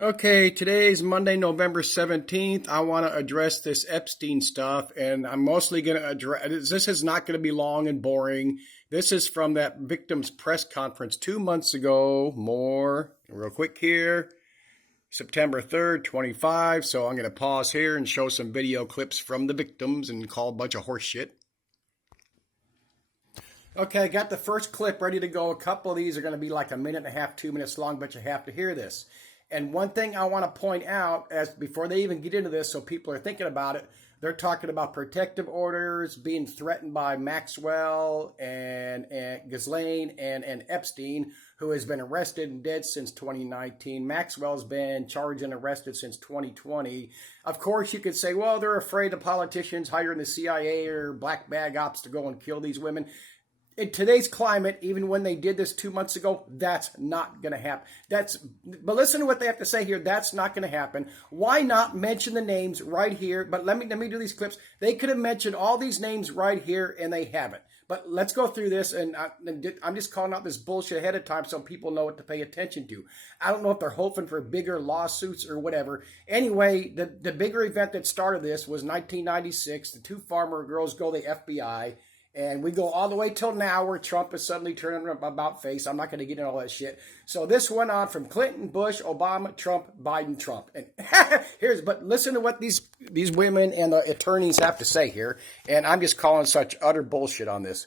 Okay, today's Monday, November 17th. I want to address this Epstein stuff, and I'm mostly going to address this is not going to be long and boring. This is from that victim's press conference 2 months ago. More real quick here. September 3rd, 25. So I'm going to pause here and show some video clips from the victims and call a bunch of horse shit. Okay, I got the first clip ready to go. A couple of these are going to be like a minute and a half, 2 minutes long, but you have to hear this. And one thing I want to point out as before they even get into this, so people are thinking about it, they're talking about protective orders being threatened by Maxwell and Ghislaine and Epstein, who has been arrested and dead since 2019. Maxwell's been charged and arrested since 2020. Of course, you could say, well, they're afraid of politicians hiring the CIA or black bag ops to go and kill these women. In today's climate, even when they did this 2 months ago, that's not going to happen. But listen to what they have to say here. That's not going to happen. Why not mention the names right here? But let me do these clips. They could have mentioned all these names right here, and they haven't. But let's go through this, and I'm just calling out this bullshit ahead of time so people know what to pay attention to. I don't know if they're hoping for bigger lawsuits or whatever. Anyway, the bigger event that started this was 1996. The two farmer girls go to the FBI. And we go all the way till now where Trump is suddenly turning about face. I'm not going to get into all that shit. So this went on from Clinton, Bush, Obama, Trump, Biden, Trump. And but listen to what these women and the attorneys have to say here. And I'm just calling such utter bullshit on this.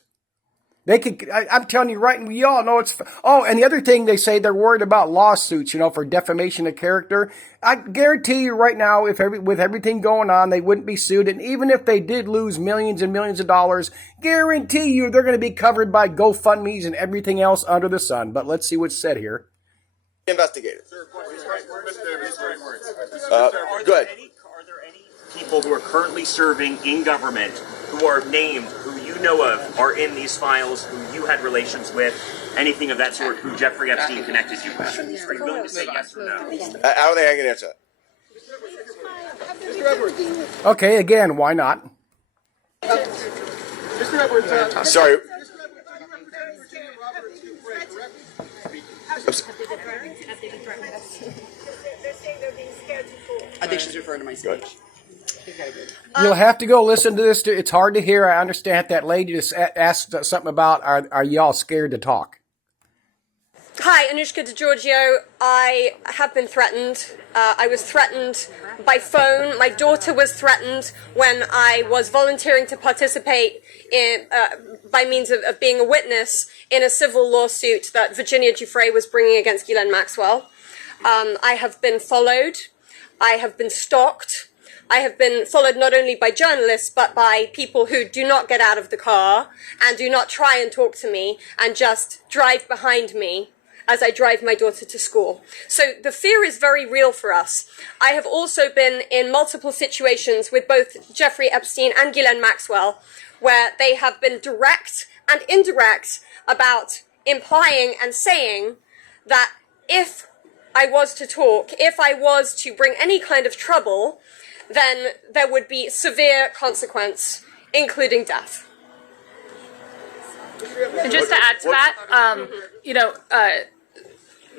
They could, I'm telling you right, and we all know it's, oh, and the other thing they say they're worried about lawsuits, for defamation of character. I guarantee you right now, with everything going on, they wouldn't be sued. And even if they did lose millions and millions of dollars, guarantee you they're going to be covered by GoFundMe's and everything else under the sun. But let's see what's said here. Investigated. Good. Are there any people who are currently serving in government who are named, who you know of, are in these files, who you had relations with, anything of that sort, who Jeffrey Epstein connected you with? Are you willing to say yes or no? I don't think I can answer that. Okay, again, why not? Sorry. I think she's referring to my speech. You'll have to go listen to this. It's hard to hear. I understand that lady just asked something about, are y'all scared to talk? Hi, Anushka DeGiorgio. I have been threatened. I was threatened by phone. My daughter was threatened when I was volunteering to participate in, by means of being a witness in a civil lawsuit that Virginia Giuffre was bringing against Ghislaine Maxwell. I have been followed. I have been stalked. I have been followed not only by journalists, but by people who do not get out of the car and do not try and talk to me and just drive behind me as I drive my daughter to school. So the fear is very real for us. I have also been in multiple situations with both Jeffrey Epstein and Ghislaine Maxwell, where they have been direct and indirect about implying and saying that if I was to talk, if I was to bring any kind of trouble, then there would be severe consequence, including death. And just to add to that,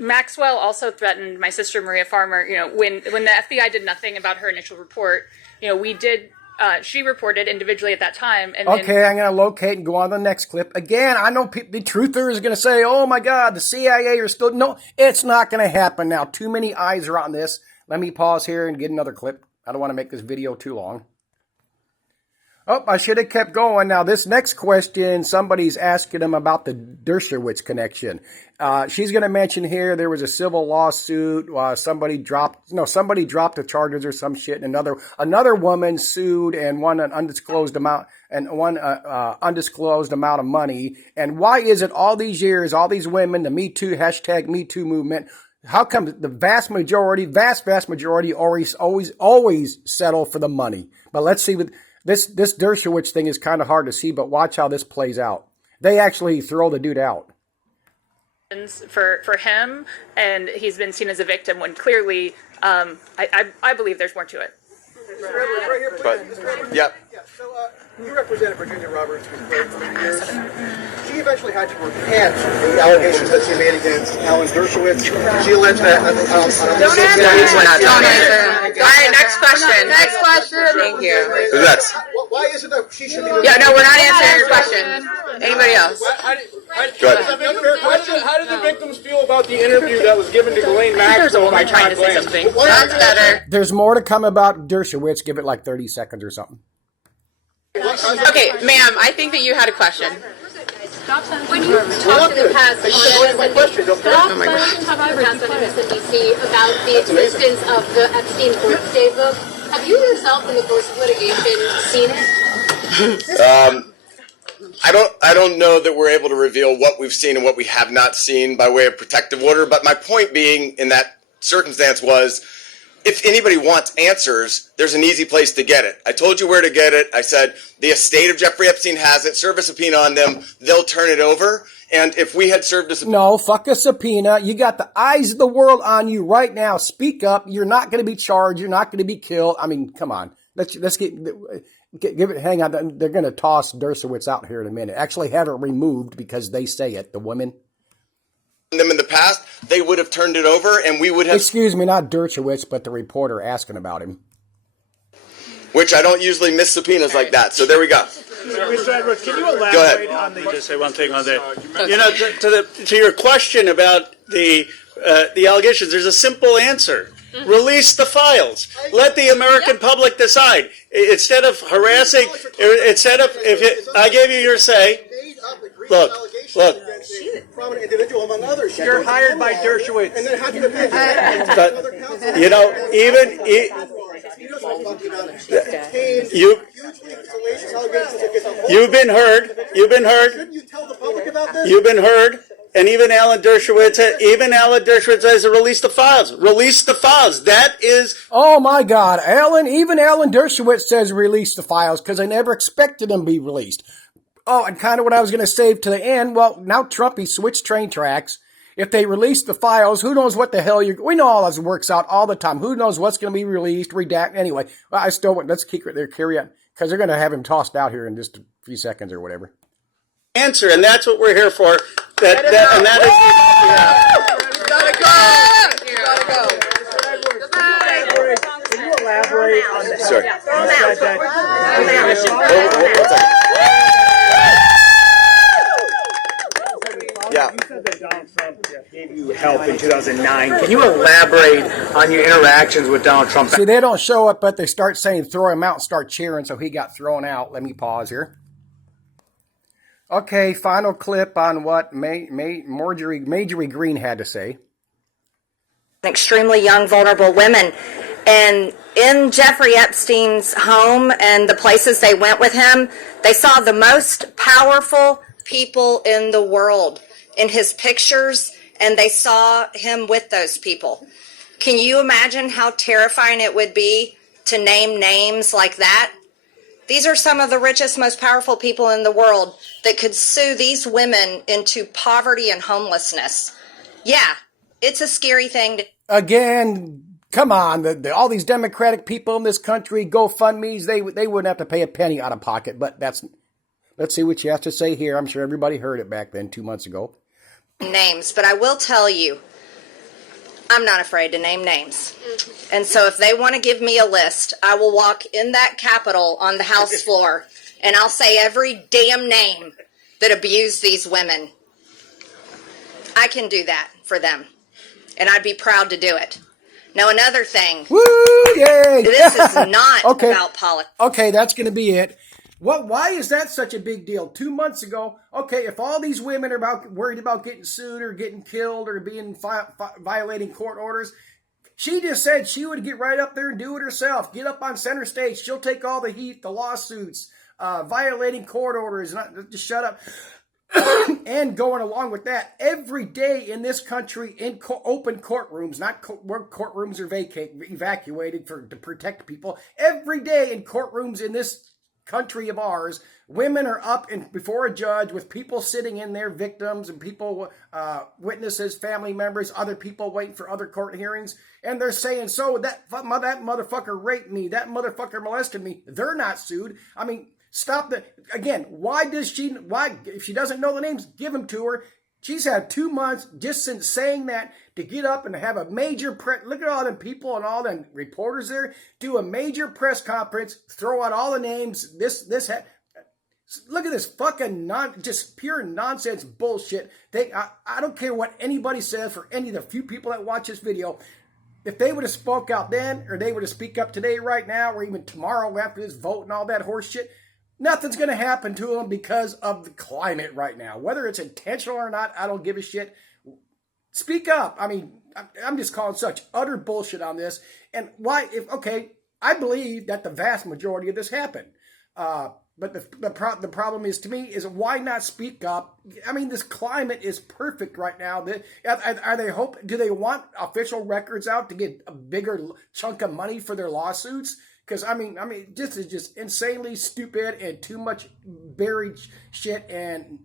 Maxwell also threatened my sister Maria Farmer. When the FBI did nothing about her initial report, we did. She reported individually at that time. And okay, I'm going to locate and go on to the next clip. Again, I know the truther is going to say, oh my God, the CIA are still... No, it's not going to happen now. Too many eyes are on this. Let me pause here and get another clip. I don't want to make this video too long. Oh, I should have kept going. Now, this next question, somebody's asking him about the Dershowitz connection. She's going to mention here there was a civil lawsuit. Somebody dropped the charges or some shit. And another woman sued and won an undisclosed amount of money. And why is it all these years, all these women, the Me Too, #Me Too movement, how come the vast majority always settle for the money? But let's see with this Dershowitz thing is kind of hard to see, but watch how this plays out. They actually throw the dude out. For him, and he's been seen as a victim when clearly, I believe there's more to it. But, yep. You represented Virginia Roberts for 3 years. She eventually had to recant the allegations that she made against Alan Dershowitz. She alleged that. Don't answer. All right, next question. Next question. Thank you. Who's next? Why is it that she should be? Yeah, no, we're not answering your question. Anybody else? Go ahead. How did the victims feel about the interview that was given to Ghislaine Maxwell? There's a woman trying to say something. That's better. There's more to come about Dershowitz. Give it like 30 seconds or something. Okay, ma'am, I think that you had a question. When you talked in the past on MSNBC about the existence of the Epstein birthday book, have you yourself in the course of litigation seen it? I don't know that we're able to reveal what we've seen and what we have not seen by way of protective order, but my point being in that circumstance was, if anybody wants answers, there's an easy place to get it. I told you where to get it. I said the estate of Jeffrey Epstein has it. Serve a subpoena on them. They'll turn it over. And if we had served a subpoena... No, fuck a subpoena. You got the eyes of the world on you right now. Speak up. You're not going to be charged. You're not going to be killed. I mean, come on. Let's give it. Hang on. They're going to toss Dershowitz out here in a minute. Actually have it removed because they say it, the women. them in the past, they would have turned it over and we would have... Excuse me, not Dershowitz, but the reporter asking about him. Which I don't usually miss subpoenas like that, so there we go. Mr. Edwards, can you elaborate Go ahead. on the... Just say one thing on that. You know, to your question about the allegations, there's a simple answer. Release the files. Let the American public decide. Instead of harassing, I gave you your say. Look. Prominent individual among others. You're hired by Dershowitz. And then how can it be? But, you know, you've been heard. Shouldn't you tell the public about this? You've been heard. And even Alan Dershowitz says release the files. Release the files. That is... Oh my God, even Alan Dershowitz says release the files because I never expected them to be released. Oh, and kind of what I was going to save to the end. Well, now Trump, he switched train tracks. If they release the files, who knows what the hell we know all this works out all the time. Who knows what's going to be released, redact. Anyway, I still want, let's keep it there, carry on, because they're going to have him tossed out here in just a few seconds or whatever. Answer, and that's what we're here for. That is... Can you elaborate on the... Sorry. Yeah. You said that Donald Trump gave you help in 2009. Can you elaborate on your interactions with Donald Trump? See, they don't show up, but they start saying throw him out and start cheering, so he got thrown out. Let me pause here. Okay, final clip on what Marjorie Green had to say. Extremely young, vulnerable women. And in Jeffrey Epstein's home and the places they went with him, they saw the most powerful people in the world in his pictures, and they saw him with those people. Can you imagine how terrifying it would be to name names like that? These are some of the richest, most powerful people in the world that could sue these women into poverty and homelessness. Yeah, it's a scary thing to... Again, come on, all these Democratic people in this country, GoFundMe's, they wouldn't have to pay a penny out of pocket, but let's see what you have to say here. I'm sure everybody heard it back then 2 months ago. Names, but I will tell you, I'm not afraid to name names. And so if they want to give me a list, I will walk in that Capitol on the House floor and I'll say every damn name that abused these women. I can do that for them. And I'd be proud to do it. Now, another thing. Woo, yay! This is not about politics. Okay, that's going to be it. Why is that such a big deal? 2 months ago, okay, if all these women are worried about getting sued or getting killed or being violating court orders, she just said she would get right up there and do it herself. Get up on center stage. She'll take all the heat, the lawsuits, violating court orders, not just shut up. And going along with that, every day in this country in open courtrooms, not where courtrooms are evacuated to protect people, every day in courtrooms in this country of ours, women are up before a judge with people sitting in there, victims and people, witnesses, family members, other people waiting for other court hearings, and they're saying, so that motherfucker raped me, that motherfucker molested me. They're not sued. I mean, Stop the, again, why, if she doesn't know the names, give them to her. She's had 2 months just since saying that to get up and have a major press. Look at all them people and all them reporters there. Do a major press conference, throw out all the names. Look at this fucking just pure nonsense bullshit. I don't care what anybody says for any of the few people that watch this video. If they would have spoke out then, or they would have speak up today, right now, or even tomorrow after this vote and all that horse shit, nothing's going to happen to them because of the climate right now. Whether it's intentional or not, I don't give a shit. Speak up. I mean, I'm just calling such utter bullshit on this. And why, I believe that the vast majority of this happened. But the problem is, to me, is why not speak up? I mean, this climate is perfect right now. Do they want official records out to get a bigger chunk of money for their lawsuits? Because I mean, this is just insanely stupid and too much buried shit and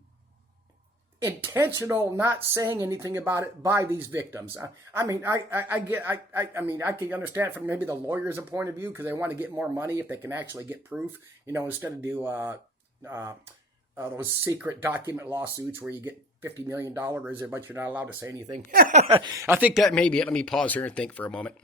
intentional not saying anything about it by these victims. I can understand from maybe the lawyer's point of view because they want to get more money if they can actually get proof, instead of do those secret document lawsuits where you get $50 million, but you're not allowed to say anything. I think that may be it. Let me pause here and think for a moment.